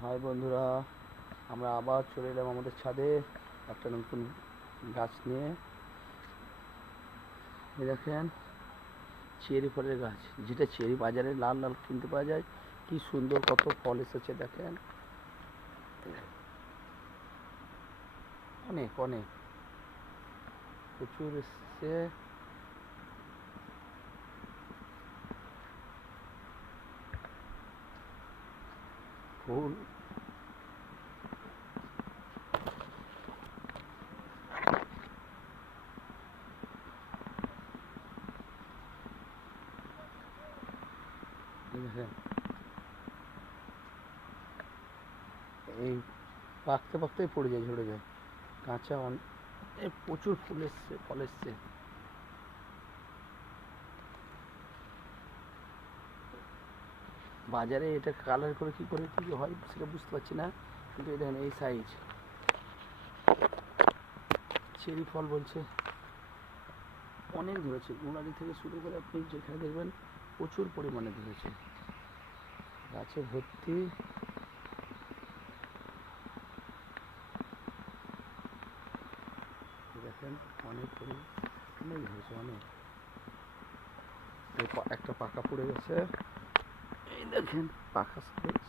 High বন্ধুরা, আমরা আবার চলে এলাম আমাদের ছাদে একটা নতুন গাছ নিয়ে। এই দেখেন, চেরি ফলের গাছ, যেটা চেরি বাজারে লাল লাল কিনতে পাওয়া যায়। কি সুন্দর, কত ফল এসেছে দেখেন, অনেক অনেক প্রচুর এসছে। ফুল দেখেন, এই পাকতে পাকতেই পড়ে যায়, ঝরে যায়। কাঁচা প্রচুর ফুল এসছে, ফল এসছে। বাজারে এটা কালার করে কি করে কি হয় সেটা বুঝতে পারছি না, কিন্তু এই দেখেন, এই সাইজ চেরি ফল বলছে। অনেক ধরেছে, গোড়ালি থেকে শুরু করে আপনি যেখানে দেখবেন প্রচুর পরিমাণে ধরেছে, গাছে ভর্তি। দেখেন, অনেক অনেক ধরেছে, অনেক। একটা পাকা পড়ে গেছে, এই দেখেন পাকা সাইজ।